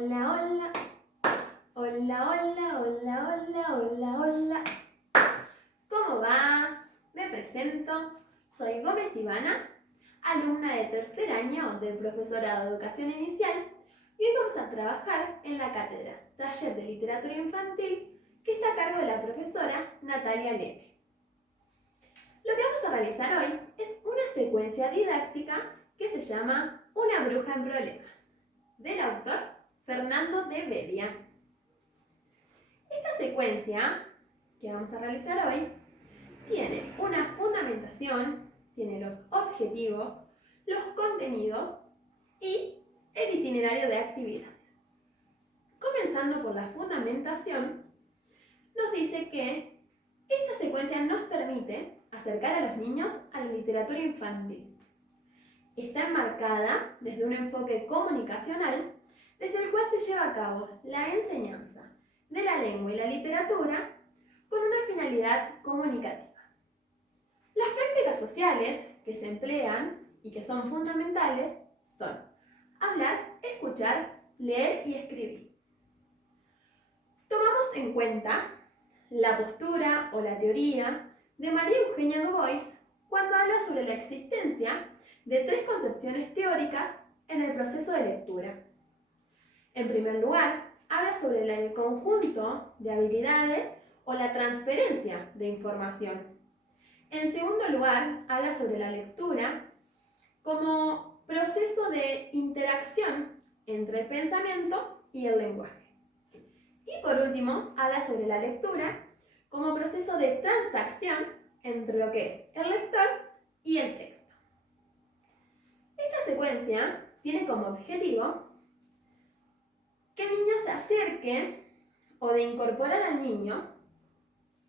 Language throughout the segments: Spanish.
Hola, hola. Hola, hola, hola, hola, hola, hola. ¿Cómo va? Me presento. Soy Gómez Ivana, alumna de tercer año del profesorado de Educación Inicial, y hoy vamos a trabajar en la cátedra Taller de Literatura Infantil que está a cargo de la profesora Natalia Leme. Lo que vamos a realizar hoy es una secuencia didáctica que se llama Una bruja en problemas, del autor Fernando de Bedia. Esta secuencia que vamos a realizar hoy tiene una fundamentación, tiene los objetivos, los contenidos y el itinerario de actividades. Comenzando por la fundamentación, nos dice que esta secuencia nos permite acercar a los niños a la literatura infantil. Está enmarcada desde un enfoque comunicacional, desde el cual se lleva a cabo la enseñanza de la lengua y la literatura con una finalidad comunicativa. Las prácticas sociales que se emplean y que son fundamentales son hablar, escuchar, leer y escribir. Tomamos en cuenta la postura o la teoría de María Eugenia Dubois cuando habla sobre la existencia de tres concepciones teóricas en el proceso de lectura. En primer lugar, habla sobre el conjunto de habilidades o la transferencia de información. En segundo lugar, habla sobre la lectura como proceso de interacción entre el pensamiento y el lenguaje. Y por último, habla sobre la lectura como proceso de transacción entre lo que es el lector y el texto. Esta secuencia tiene como objetivo que el niño se acerque o de incorporar al niño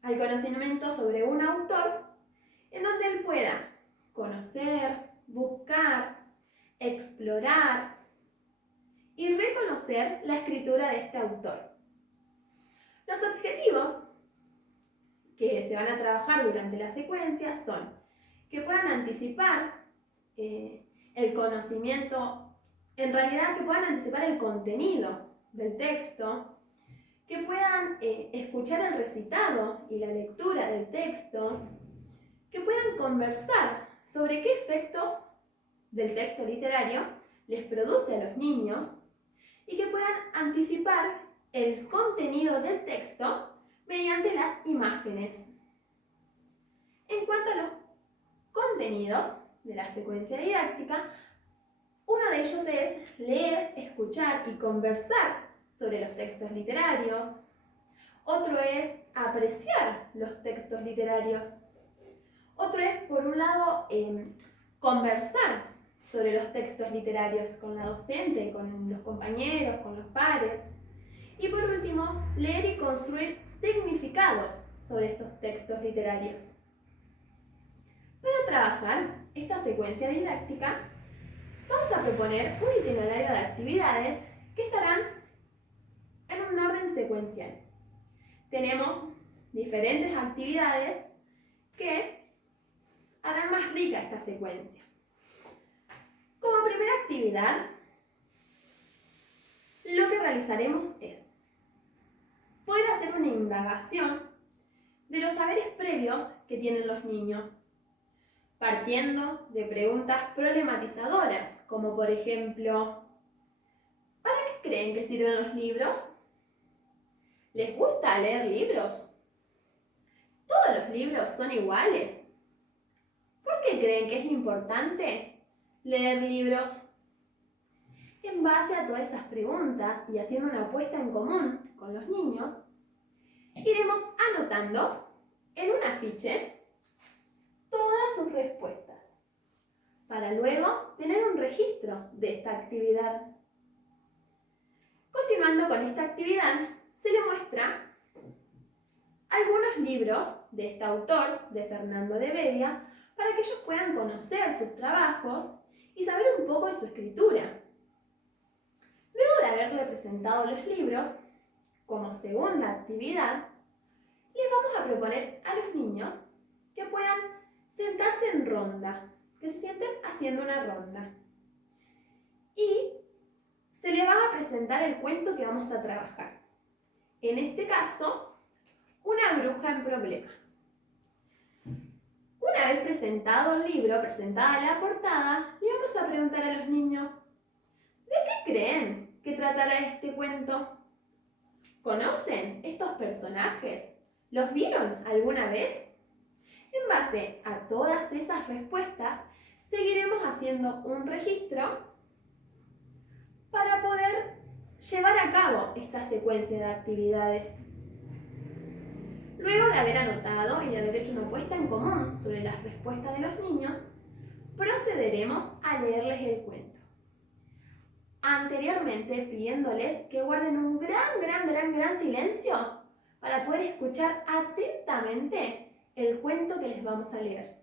al conocimiento sobre un autor en donde él pueda conocer, buscar, explorar y reconocer la escritura de este autor. Los objetivos que se van a trabajar durante la secuencia son que puedan anticipar el conocimiento, en realidad que puedan anticipar el contenido del texto, que puedan escuchar el recitado y la lectura del texto, que puedan conversar sobre qué efectos del texto literario les produce a los niños y que puedan anticipar el contenido del texto mediante las imágenes. En cuanto a los contenidos de la secuencia didáctica, uno de ellos es leer, escuchar y conversar sobre los textos literarios. Otro es apreciar los textos literarios. Otro es, por un lado, conversar sobre los textos literarios con la docente, con los compañeros, con los pares. Y por último, leer y construir significados sobre estos textos literarios. Para trabajar esta secuencia didáctica, vamos a proponer un itinerario de actividades que estarán en un orden secuencial. Tenemos diferentes actividades que harán más rica esta secuencia. Como primera actividad, lo que realizaremos es poder hacer una indagación de los saberes previos que tienen los niños, partiendo de preguntas problematizadoras, como por ejemplo, ¿para qué creen que sirven los libros? ¿Les gusta leer libros? ¿Todos los libros son iguales? ¿Por qué creen que es importante leer libros? En base a todas esas preguntas y haciendo una apuesta en común con los niños, iremos anotando en un afiche todas sus respuestas, para luego tener un registro de esta actividad. Continuando con esta actividad, se le muestra algunos libros de este autor, de Fernando de Bedia, para que ellos puedan conocer sus trabajos y saber un poco de su escritura. Luego de haberle presentado los libros, como segunda actividad, les vamos a proponer a los niños que puedan sentarse en ronda, que se sienten haciendo una ronda. Y se le va a presentar el cuento que vamos a trabajar. En este caso, una bruja en problemas. Una vez presentado el libro, presentada la portada, le vamos a preguntar a los niños, ¿de qué creen que tratará este cuento? ¿Conocen estos personajes? ¿Los vieron alguna vez? En base a todas esas respuestas, seguiremos haciendo un registro para poder llevar a cabo esta secuencia de actividades. Luego de haber anotado y de haber hecho una apuesta en común sobre las respuestas de los niños, procederemos a leerles el cuento. Anteriormente pidiéndoles que guarden un gran silencio para poder escuchar atentamente el cuento que les vamos a leer.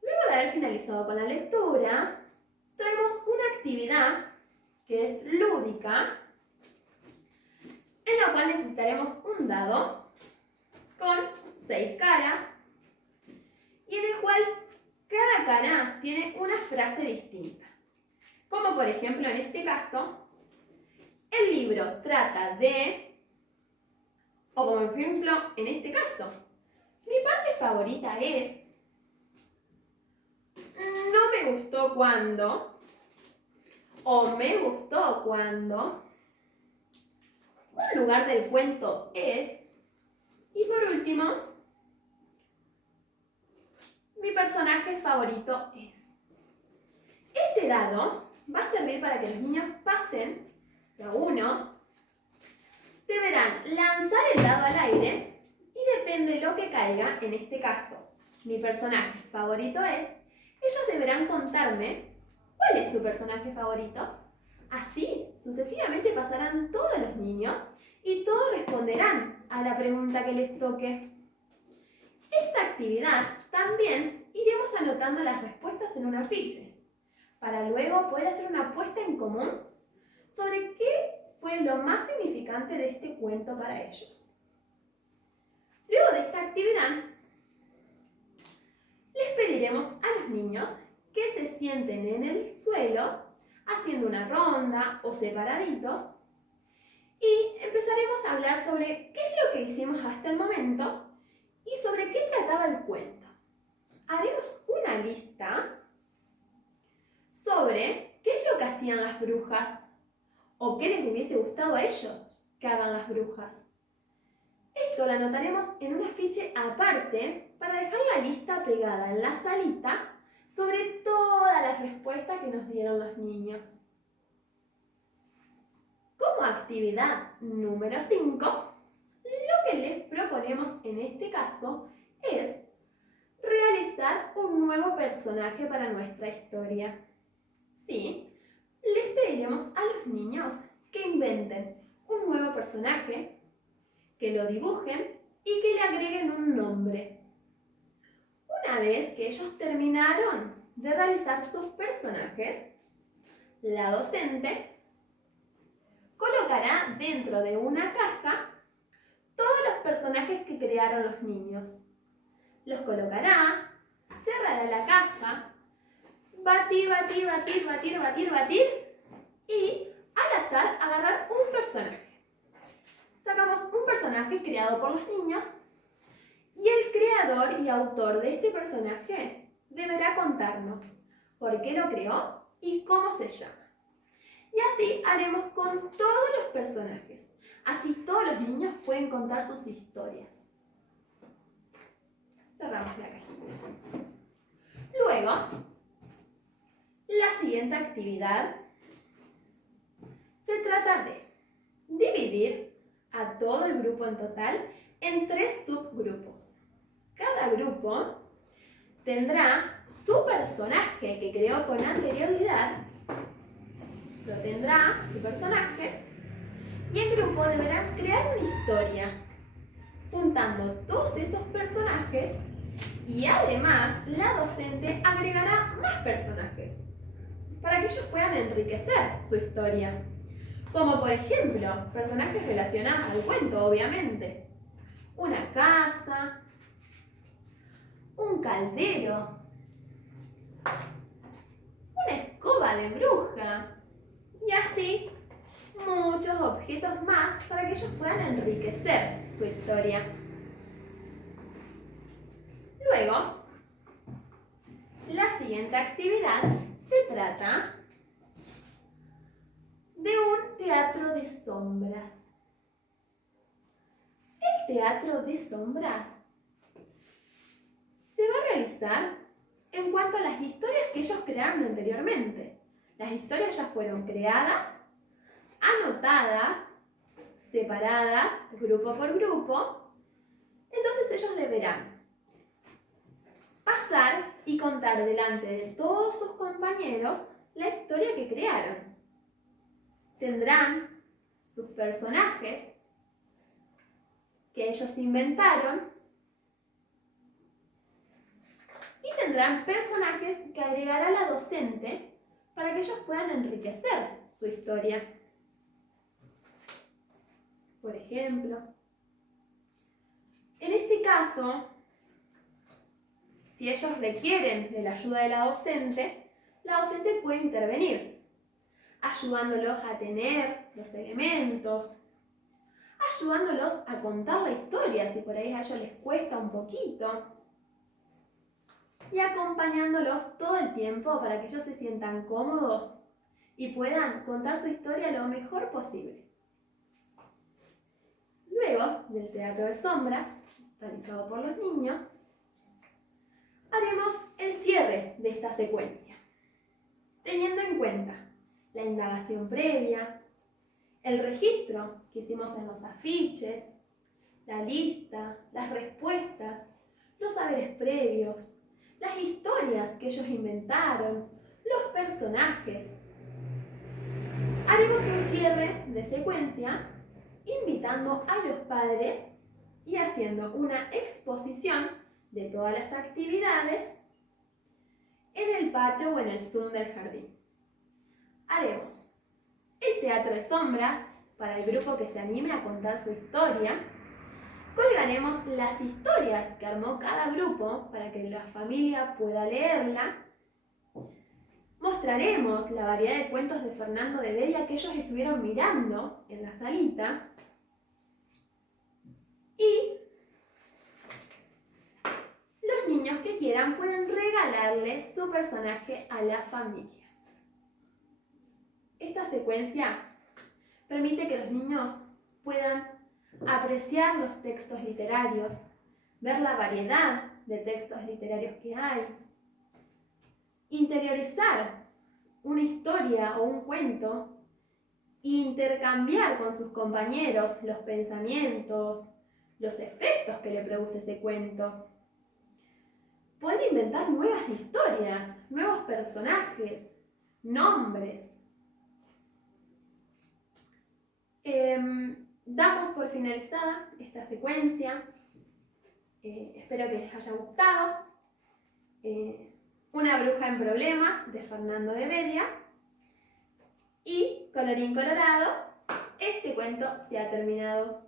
Luego de haber finalizado con la lectura, traemos una actividad que es lúdica, en la cual necesitaremos un dado con 6 caras y en el cual cada cara tiene una frase distinta. Como por ejemplo en este caso, el libro trata de, o como por ejemplo en este caso, mi parte favorita es, no me gustó cuando, o me gustó cuando, un lugar del cuento es, y por último, mi personaje favorito es. Este dado va a servir para que los niños pasen de a uno, deberán lanzar el dado al aire y depende de lo que caiga, en este caso, mi personaje favorito es, ellos deberán contarme cuál es su personaje favorito. Así, sucesivamente pasarán todos los niños y todos responderán a la pregunta que les toque. Esta actividad también iremos anotando las respuestas en un afiche, para luego poder hacer una apuesta en común sobre qué fue lo más significante de este cuento para ellos. Luego de esta actividad, les pediremos a los niños que se sienten en el suelo haciendo una ronda o separaditos y empezaremos a hablar sobre qué es lo que hicimos hasta el momento y sobre qué trataba el cuento. Haremos una lista sobre qué es lo que hacían las brujas o qué les hubiese gustado a ellos que hagan las brujas. Esto lo anotaremos en un afiche aparte para dejar la lista pegada en la salita sobre todas las respuestas que nos dieron los niños. Como actividad número 5, lo que les proponemos en este caso es realizar un nuevo personaje para nuestra historia. Sí, les pediremos a los niños que inventen un nuevo personaje, que lo dibujen y que le agreguen un nombre. Una vez que ellos terminaron de realizar sus personajes, la docente colocará dentro de una caja todos los personajes que crearon los niños. Los colocará, cerrará la caja, batir y al azar agarrar un personaje. Sacamos un personaje creado por los niños y el creador y autor de este personaje deberá contarnos por qué lo creó y cómo se llama. Y así haremos con todos los personajes. Así todos los niños pueden contar sus historias. Cerramos la cajita. Luego, la siguiente actividad se trata de dividir a todo el grupo en total en 3 subgrupos. Cada grupo tendrá su personaje que creó con anterioridad, lo tendrá su personaje, y el grupo deberá crear una historia, juntando todos esos personajes y además la docente agregará más personajes para que ellos puedan enriquecer su historia. Como por ejemplo, personajes relacionados al cuento, obviamente. Una casa, un caldero, una escoba de bruja Y así muchos objetos más para que ellos puedan enriquecer su historia. Luego, la siguiente actividad se trata de un teatro de sombras. El teatro de sombras se va a realizar en cuanto a las historias que ellos crearon anteriormente. Las historias ya fueron creadas, anotadas, separadas, grupo por grupo. Entonces ellos deberán pasar y contar delante de todos sus compañeros la historia que crearon. Tendrán sus personajes que ellos inventaron y tendrán personajes que agregará la docente para que ellos puedan enriquecer su historia. Por ejemplo, en este caso, si ellos requieren de la ayuda de la docente puede intervenir, ayudándolos a tener los elementos, ayudándolos a contar la historia si por ahí a ellos les cuesta un poquito, y acompañándolos todo el tiempo para que ellos se sientan cómodos y puedan contar su historia lo mejor posible. Luego del teatro de sombras, realizado por los niños, haremos el cierre de esta secuencia, teniendo en cuenta la indagación previa, el registro que hicimos en los afiches, la lista, las respuestas, los saberes previos, las historias que ellos inventaron, los personajes. Haremos un cierre de secuencia invitando a los padres y haciendo una exposición de todas las actividades en el patio o en el Zoom del jardín. Haremos el teatro de sombras para el grupo que se anime a contar su historia. Colgaremos las historias que armó cada grupo para que la familia pueda leerla. Mostraremos la variedad de cuentos de Fernando de Bedia que ellos estuvieron mirando en la salita. Y los niños que quieran pueden regalarle su personaje a la familia. Esta secuencia permite que los niños puedan apreciar los textos literarios, ver la variedad de textos literarios que hay, interiorizar una historia o un cuento, intercambiar con sus compañeros los pensamientos, los efectos que le produce ese cuento. Poder inventar nuevas historias, nuevos personajes, nombres. Damos por finalizada esta secuencia. Espero que les haya gustado. Una bruja en problemas de Fernando de Bedia. Y, colorín colorado, este cuento se ha terminado.